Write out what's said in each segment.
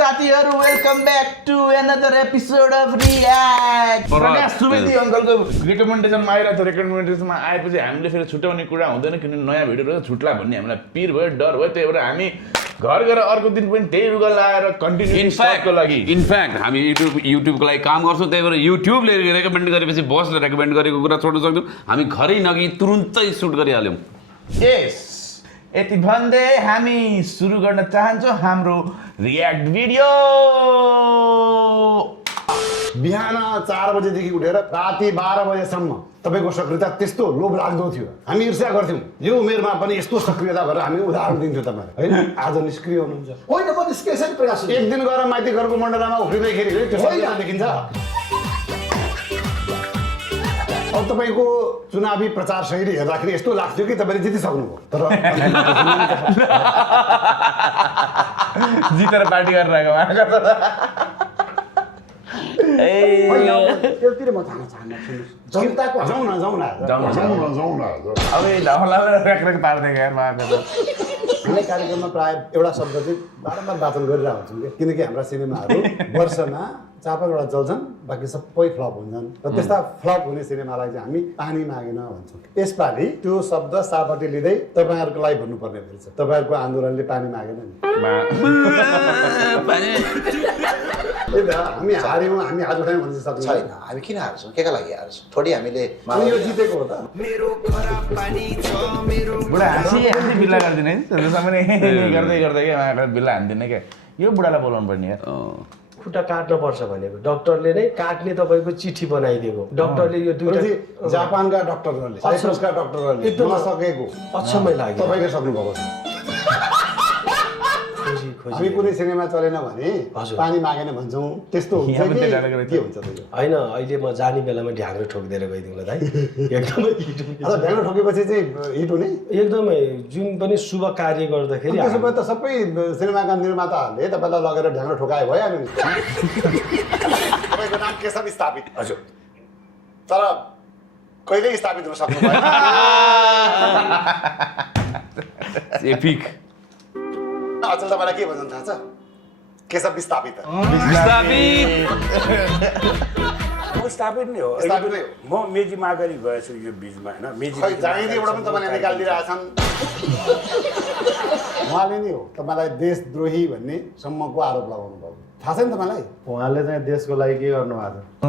साथीहरु welcome back to another episode of react. Subedi अंकलको रिकमेन्डेसनमा आइरहेको थियो। रिकमेन्डेसनमा आएपछि हामीले फेरि छुट्याउने कुरा हुँदैन किनभने नयाँ भिडियोहरु छुट्ला भन्ने हामीलाई पिर भयो, डर भयो। त्यही भएर हामी घर गएर अर्को दिन पनि त्यही रुगा लाएर कन्टिन्यू स्टकको लागि इनफ्याक्ट हामी युट्युबको लागि काम गर्छौँ। त्यही भएर युट्युबले रेकमेन्ड गरेपछि बसले रेकमेन्ड गरेको कुरा छोड्न सक्छौँ। हामी घरै नगई तुरुन्तै सुट गरिहाल्यौँ। यस, यति भन्दै हामी सुरु गर्न चाहन्छौँ हाम्रो रियाक्ट भिडियो। बिहान 4 बजेदेखि उठेर राति 12 बजेसम्म तपाईको सक्रियता त्यस्तो लोभ लाग्दो थियो। हामी ईर्ष्या गर्थ्यौँ यो उमेरमा पनि यस्तो सक्रियता भएर हामी उदाहरण दिन्थ्यौँ तपाईहरु, हैन? आज निष्क्रिय हुनुहुन्छ। होइन म निष्क्रिय प्रयास एक दिन गएर माइती घरको मण्डलामा उफ्रिँदैखेरि त्यो सक्रियता देखिन्छ। अब तपाईको चुनावी प्रचार शैली हेर्दाखेरि यस्तो लाग्थ्यो कि तपाईले जितिसक्नुभयो, तर जितेर पार्टी गरेर त्योतिर म जान चाहन्न। जनताको जाउँ न अब रेक पार्दै गएर हामीले कार्यक्रममा प्राय एउटा शब्द चाहिँ बारम्बार वाचन गरिरहेको हुन्छौँ कि, किनकि हाम्रा सिनेमाहरू वर्षमा 4-5 चल्छन्, बाँकी सबै फ्लप हुन्छन्। र त्यस्ता फ्लप हुने सिनेमालाई चाहिँ हामी पानी मागेन भन्छौँ। यसपालि त्यो शब्द सापट्टि लिँदै तपाईँहरूको लागि भन्नुपर्ने रहेछ। तपाईँहरूको आन्दोलनले पानी मागेन नि। हामी हार्यौँ, हामी हात उठायौँ भन्न सक्छौँ छैन। हामी किन हार्छौँ? केका लागि हार्छौँ? थोडी हामीले यो जितेको हो त। बुढा हाँसी बिल्ला गरिदिने गर्दै गर्दै क्या बिल्ला हान्दिनँ क्या। यो बुढालाई बोलाउनु पर्ने यार। खुट्टा काट्न पर्छ भनेको डाक्टरले नै काट्ने तपाईको चिठी बनाइदिएको। डाक्टरले यो दुईटा जापानका डाक्टरहरूले, साइप्रसका डाक्टरहरूले एकदम नसकेको अचम्मै लाग्यो। तपाईले सक्नुभएको छ। हामी कुनै सिनेमा चलेन भने पानी मागेन भन्छौँ, त्यस्तो हुन्छ कि के हुन्छ त यो? हैन, अहिले म जाने बेलामा ढ्याङ्ग्रो ठोकिदिएर गइदिउँ ल दाइ। एकदमै ढ्याङ्ग्रो ठोकेपछि चाहिँ हिट हुने? एकदमै जुन पनि शुभ कार्य गर्दाखेरि त्यसो भए त सबै सिनेमाका निर्माताहरूले तपाईँलाई लगेर ढ्याङ्ग्रो ठोकाए भइहाल्यो नि। तपाईँको नाम केशव स्थापित, हजुर, तर कहिल्यै स्थापित हुन सक्नु भएन। एपिक। अचल तपाईँलाई के भन्छन् थाहा छ? केशव विस्थापित। स्थापित नै हो। स्थापित नै हो। म मेजी मागरी गएछु यो बिचमा, होइन? मेजी जागिरीबाट पनि तपाईँले निकालिदिइरहेछन्। उहाँले नै हो तपाईँलाई देशद्रोही भन्ने सम्मको आरोप लगाउनु भयो। थाहा छ नि तपाईँलाई? उहाँले चाहिँ देशको लागि के गर्नुभएको छ?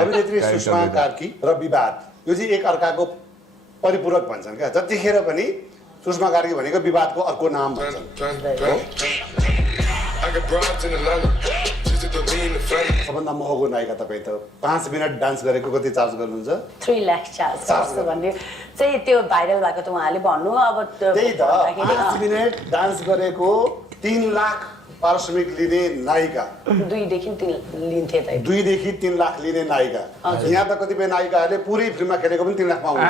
अभिनेत्री सुषमा कार्की र विवाद यो चाहिँ एक अर्काको परिपूरक भन्छन् क्या। जतिखेर पनि सुषमा कार्की भनेको विवादको अर्को नाम भन्छन्। सबभन्दा महँगो नायिका तपाईँ त 5 मिनट डान्स गरेको कति चार्ज गर्नुहुन्छ? 3 लाख चार्ज गर्छु भन्ने चाहिँ त्यो भाइरल भएको त उहाँले भन्नु। अब त्यही त 5 मिनट डान्स गरेको 3 लाख पारिश्रमिक लिने नायिका, 2 देखि 3 लिन्थे त। 2 देखि 3 लाख लिने नायिका। यहाँ त कतिपय नायिकाहरूले पुरै फिल्ममा खेलेको पनि 3 लाख पाउँछ।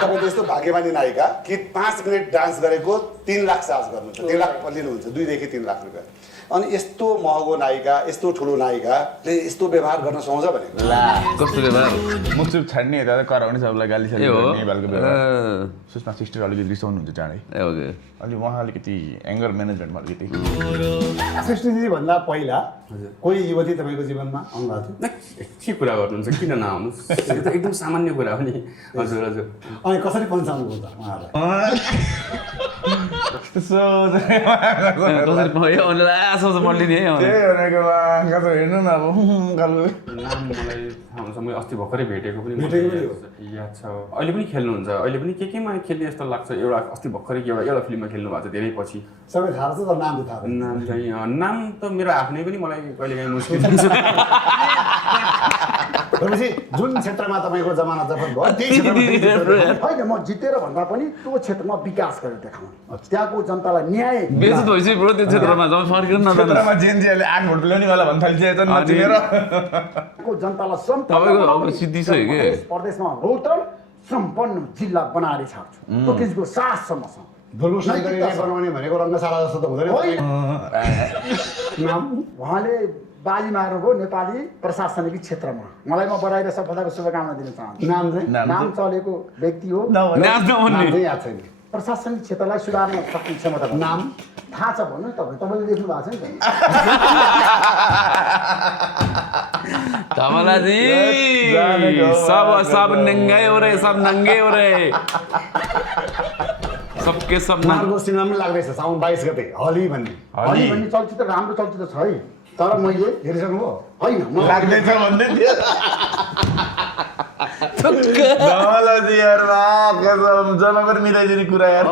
तपाईँ त्यस्तो भाग्यमानी नायिका कि 5 मिनट डान्स गरेको 3 लाख चार्ज गर्नुहुन्छ, 3 लाख लिनुहुन्छ, 2 देखि 3 लाख रुपियाँ। अनि यस्तो महँगो नायिका, यस्तो ठुलो नायिकाले यस्तो व्यवहार गर्न सुहाउँछ भनेको कस्तो व्यवहार? मुखचुप छाड्ने दादा कराउने सबलाई गाली साली नेपालको व्यवहार। सुषमा सिस्टर अलिकति रिसाउनुहुन्छ चाँडै। अलि उहाँ अलिकति एङ्गर म्यानेजमेन्टमा अलिकति। सृष्टिजी भन्दा पहिला कोही युवती तपाईँको जीवनमा आउनुभएको थियो? के कुरा गर्नुहुन्छ? किन नआउनुहोस्? यो त एकदम सामान्य कुरा हो नि। हजुर हजुर। अनि कसरी पन्छाउनुभयो त उहाँलाई? हेर्नु न अब नाम मलाई थाहा छ। मैले अस्ति भर्खरै भेटेको पनि याद छ। अहिले पनि खेल्नुहुन्छ? अहिले पनि केमा खेल्ने जस्तो लाग्छ। एउटा अस्ति भर्खरै एउटा फिल्ममा खेल्नु भएको छ धेरै पछि। सबै थाहा छ, तर नाम त थाहा छैन। नाम चाहिँ नाम त मेरो आफ्नै पनि मलाई कहिलेकाहीँ मुस्किल हुन्छ। भनेपछि जुन क्षेत्रमा तपाईँको जमाना जफत भयो त्यही क्षेत्रमा होइन, म जितेर भन्दा पनि त्यो क्षेत्रमा विकास गरेर देखाउनु, त्यहाँको जनतालाई न्याय बेइज्जत भइसक्यो ब्रो त्यो क्षेत्रमा। जब फर्केर क्षेत्रमा जेनजीले 8 भोट ल्याउने वाला भन्न थालिसकेको छ नचिनेर। जनतालाई तपाईँको अब सिद्धि छ के? प्रदेशमा रौतल सम्पन्न जिल्ला बनाएर छाड्छु, त्यो किसिमको साससम्म छ। दुर्गो साइकल बनाउने भनेको रङ्गशाला जस्तो त हुँदैन। उहाँले बाली मार्नुभयो नेपाली प्रशासनिक क्षेत्रमा। मलाई म बधाई र सफलताको शुभकामना दिन चाहन्छु। नाम चाहिँ नाम चलेको व्यक्ति हो। नाम चाहिँ याद छैन। प्रशासनिक क्षेत्रलाई सुधार्न सक्ने क्षमता नाम थाहा छ भन्नु तपाईँले देख्नु भएको छ नि त धमलाजी सब नंगे हो रहे सब नंगे हो रहे सबके सब उहाँहरूको सिनेमा पनि लाग्दैछ साउन 22 गते हली भन्ने चलचित्र राम्रो चलचित्र छ है तर मैले हेरिसक्नुभयो होइन म लाग्दैछ भन्दै थियो धमलाजी यार कसम जम्मा पनि मिलाइदिने कुरा यार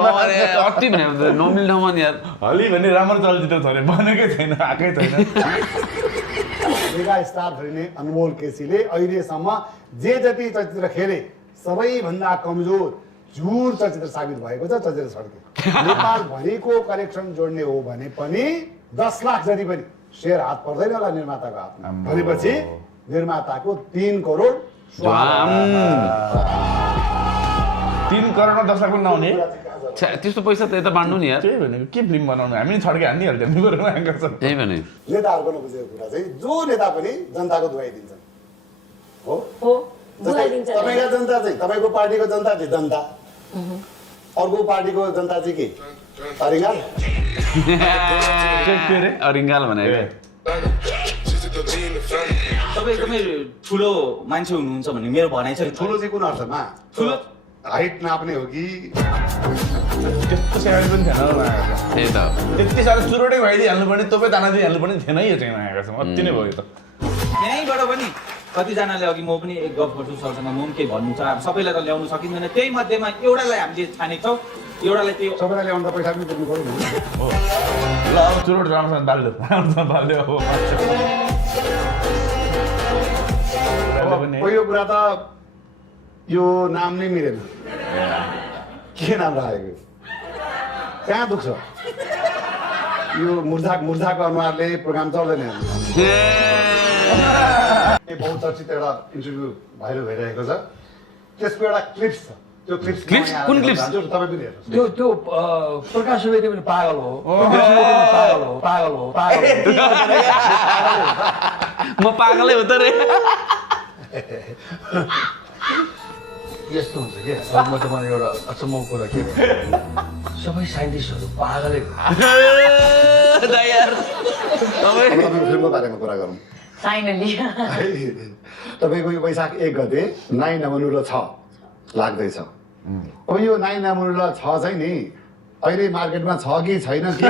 अति भने नमिल ठाउँमा नि यार हली भन्ने राम्रो चलचित्र छ अरे बनेकै छैन आएकै छैन मेगा स्टार धरिने अनमोल केसीले अहिलेसम्म जे जति चलचित्र खेले सबैभन्दा कमजोर झुर चलचित्र साबित भएको छ चलचित्र छड्के नेपाल भनेको करेक्सन जोड्ने हो भने पनि 10 लाख जति पनि शेयर हात पर्दैन होला निर्माताको हातमा भनेपछि निर्माताको 3 करोड 3 करोडमा 10 लाख पनि नहुने त्यस्तो पैसा त यता बाँड्नु नि यार त्यही भनेको के फिल्म बनाउनु हामी नि छड्के हान्दिहाल्थ्यौँ नि बरु आएको छ त्यही भने नेताहरूको नबुझेको कुरा चाहिँ जो नेता पनि जनताको दुहाई दिन्छन् हो बुझाइदिन्छ तपाईँको जनता चाहिँ तपाईँको पार्टीको जनता चाहिँ जनता अर्को पार्टीको जनता चाहिँ के अरिङ्गाल अरिङ्गाल भनेको तपाईँ एकदमै ठुलो मान्छे हुनुहुन्छ भन्ने मेरो भनाइ छ ठुलो चाहिँ कुन अर्थमा ठुलो हाइट नाप्ने हो कि त्यस्तो सेवा पनि थिएन होला त्यही त त्यति साह्रो चुरोटै भइदिइहाल्नु पर्ने तपाईँ दाना दिइहाल्नु पर्ने थिएन यो चाहिँ आएको छ अति नै भयो त यहीँबाट पनि कतिजनाले अघि म पनि एक गफ गर्छु सरसँग म पनि केही भन्नु छ अब सबैलाई त ल्याउनु सकिँदैन त्यही मध्येमा एउटालाई हामीले छानेको छौँ एउटालाई त्यो सबैलाई ल्याउँदा पैसा पनि तिर्नु पर्यो नि ल अब चुरोट राम्रोसँग बाल्यो राम्रोसँग बाल्यो अब पहिलो कुरा त यो नाम नै मिलेन के नाम राखेको कहाँ दुख्छ यो मुर्झाको अनुहारले प्रोग्राम चल्दैन बहुचर्चित एउटा इन्टरभ्यू भाइरल भइरहेको छ त्यसको एउटा क्लिप्स छ त्यो क्लिप्स कुन क्लिप्स तपाईँ पनि हेर्नुहोस् त्यो प्रकाश सुवेदी पनि पागल हो म पागलै हो त रे यस्तो हुन्छ क्या म तपाईँले एउटा अचम्मको कुरा के सबै साइन्टिस्टहरू पागलै तपाईँको फिल्मको बारेमा कुरा गरौँ फाइनली तपाईँको यो वैशाख 1 गते 9 नवम्बर 6 लाग्दैछ अब यो 9 नवम्बर 6 चाहिँ नि अहिले मार्केटमा छ कि छैन के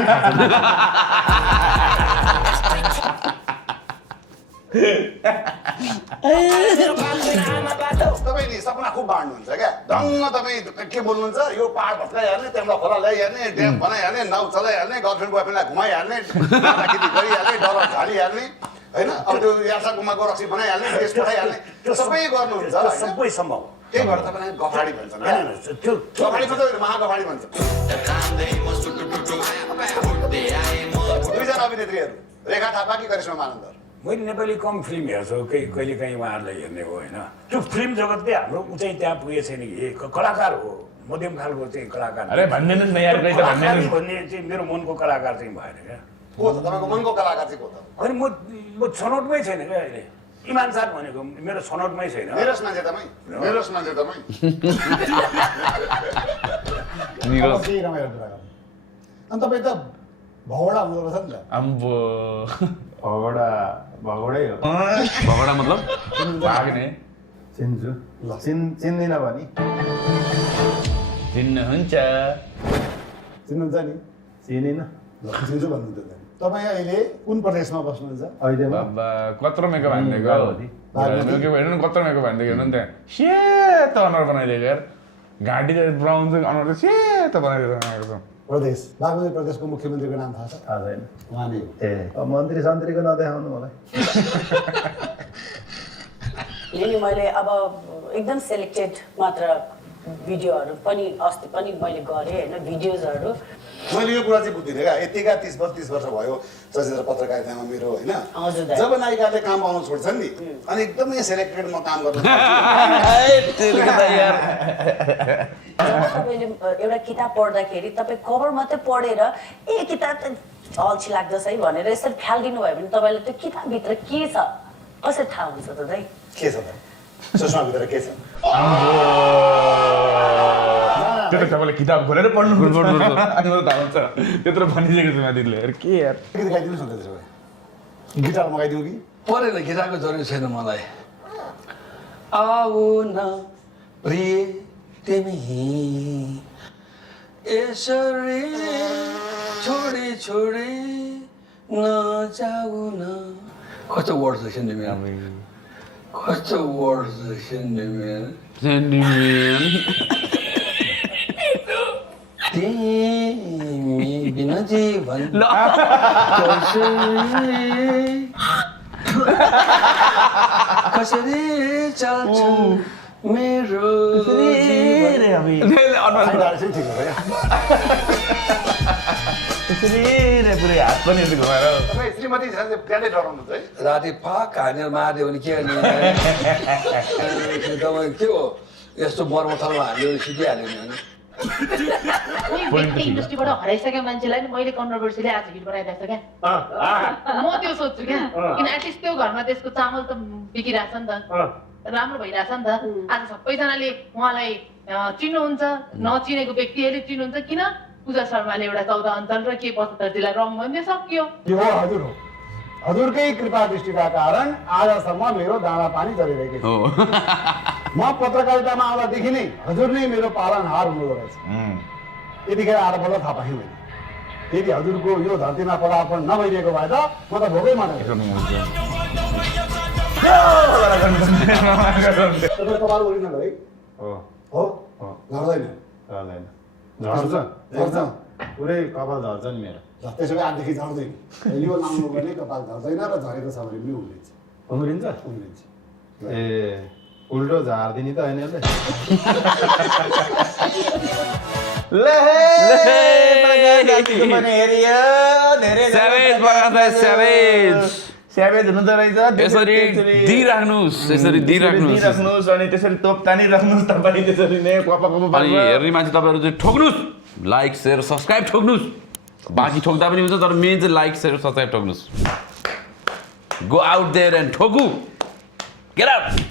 तपाईँ नि सपना खुब बाँड्नुहुन्छ क्या दङ्ग तपाईँ के बोल्नुहुन्छ यो पहाड भत्काइहाल्ने त्यहाँबाट खोला ल्याइहाल्ने ड्याम बनाइहाल्ने नाउ चलाइहाल्ने गर्लफ्रेन्ड बोयफ्रेन्डलाई घुमाइहाल्ने खेती गरिहाल्ने डलर झालिहाल्ने होइन अब त्यो यासा गुम्बाको रक्सी बनाइहाल्ने देश पठाइहाल्ने त्यो सबै गर्नुहुन्छ सबै सम्भव त्यही भएर तपाईँलाई गफाडी भन्छन् त्यो गफाडी भन्छ महागफाडी भन्छ दुईजना अभिनेत्रीहरू रेखा थापा कि करिश्मा मानन्दर मैले नेपाली कम फिल्म हेर्छु कहिले काहीँ उहाँहरूलाई हेर्ने हो होइन त्यो फिल्म जगतले हाम्रो उचाइ त्यहाँ पुगेको छैन कि कलाकार हो मध्यम खालको चाहिँ कलाकार अरे भन्दैनन् न यार कहिले भन्दैनन् भन्ने चाहिँ मेरो मनको कलाकार चाहिँ भएन क्या को त तपाईँको मनको कलाकार चाहिँ को त अनि म छनौटमै छैन क्या अहिले इमान साथ भनेको मेरो छनौटमै छैन मेरोस् मान्छे तपाईँ मेरोस् मान्छे तपाईँ अब केही रमाइलो कुरा गर्नु अनि तपाईँ त भगौडा हुँदो रहेछ नि त अम्बो भगौडै हो भगडा मतलब भाग्ने चिन्छु चिन्दिन भने चिन्नुहुन्छ चिन्नुहुन्छ नि चिनिन चिन्छु भन्नुहुन्छ तपाईँ अहिले कुन प्रदेशमा बस्नुहुन्छ अहिले बाबा कत्रो मेकअप हानिदिएको हेर्नु कत्रो मेकअप हानिदिएको हेर्नु नि त्यहाँ सेतो अनुहार बनाइदिएको यार घाँटी ब्राउन चाहिँ अनुहार चाहिँ सेतो बनाइदिएको छ प्रदेश बागमती प्रदेशको मुख्यमन्त्रीको नाम थाहा छ थाहा छैन उहाँ नै हो ए मन्त्री सन्त्रीको नदेखाउनु मलाई नि मैले अब एकदम सेलेक्टेड मात्र भिडियोहरू पनि अस्ति पनि मैले गरेँ होइन भिडियोजहरू मैले यो कुरा चाहिँ बुझ्दिनँ क्या यतिका 30-32 वर्ष भयो चलचित्र पत्रकारितामा मेरो होइन हजुर दाइ। जब नायिकाले काम पाउन छोड्छन् नि अनि एकदमै सेलेक्टेड म काम गर्नु जब तपाईँले एउटा किताब पढ्दाखेरि तपाईँ कभर मात्रै पढेर ए किताब त अल्छी लाग्दछ है भनेर यसरी फ्यालिदिनु भयो भने तपाईँलाई त्यो किताबभित्र के छ कसरी थाहा हुन्छ त दाइ के छ त सुषमाभित्र के छ त्यो त तपाईँले किताब खोलेर पढ्नु अनि मलाई थाहा हुन्छ त्यत्रो भनिसकेको छु माथिले के यार अलिकति गाइदिनुहोस् न त त्यसो भए गिटार मगाइदिउँ कि परेन गिटारको जरुरी छैन मलाई आऊ न प्रिय तिमी यसरी छोडी छोडी नजाऊ न कस्तो वर्ड रहेछ नि मेरो कस्तो वर्ड रहेछ नि मेरो तिमी बिना जीवन कसरी चल्छ मेरो जीवन पुरै हात पनि यस्तो घुमाएर तपाईँ श्रीमती बिहानै डराउनुहुन्छ है राति फाक हानेर मारिदियो भने के गर्ने तपाईँ के हो यस्तो मर्मथलमा हाल्यो भने सिधिहाल्यो नि व्यक्ति इन्डस्ट्रीबाट हराइसकेको मान्छेलाई नि मैले कन्ट्रोभर्सीले आज हिट बनाइदिएको छु क्या म त्यो सोध्छु क्या किन एटलिस्ट त्यो घरमा त्यसको चामल त बिकिरहेछ नि त राम्रो भइरहेछ नि त आज सबैजनाले उहाँलाई चिन्नुहुन्छ नचिनेको व्यक्तिहरूले चिन्नुहुन्छ किन पूजा शर्माले एउटा 14 अञ्चल र के 75 जिल्ला रङ्गमञ्च सक्यो यो हजुर हो हजुरकै कृपा दृष्टिका कारण आजसम्म मेरो दाना पानी चलिरहेको छ म पत्रकारितामा आउँदादेखि नै हजुर नै मेरो पालनहार हुनुहुँदो रहेछ यतिखेर आएर बल्ल थाहा पाएँ मैले यदि हजुरको यो धरतीमा पदार्पण नभइदिएको भए त म त भोकै मात्रै कपाल ओरिजिनल है हो झर्दैन झर्छ एकदम पुरै कपाल झर्छ नि मेरो त्यसो भए आजदेखि झर्दैन यो लाउनु गर्ने कपाल झर्दैन र झरेको छ भने पनि उम्रिन्छ उम्रिन्छ उम्रिन्छ ए उल्टो झारिदिने त होइन स्यावेज हुनु त रहेछ यसरी दिइराख्नुहोस् यसरी दिइराख्नुहोस् अनि त्यसरी तोप तानिराख्नुहोस् तपाईँ त्यसरी नै अनि हेर्ने मान्छे तपाईँहरू चाहिँ ठोक्नुहोस् लाइक सेयर सब्सक्राइब ठोक्नुहोस् बाँकी ठोक्दा पनि हुन्छ तर मेन चाहिँ लाइक सेयर सब्सक्राइब ठोक्नुहोस् गो आउट देयर एन्ड ठोकु गेट आउट